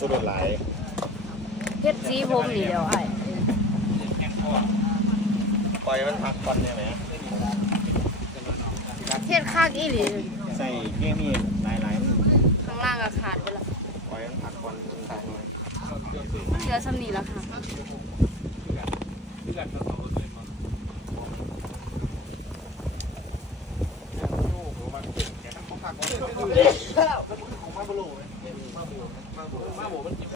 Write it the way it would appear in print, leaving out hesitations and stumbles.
สุดหลายเฮ็ดสีผมนี่เดียวไอ้ปล่อยมันพักก่อนได้ไหมเฮ็ดข้างอีหลีใส่เกี้ยมีหลายข้างล่างก็ขาดไปละปล่อยมันพักก่อนตายเหลือซ้ำนี่ละค่ะ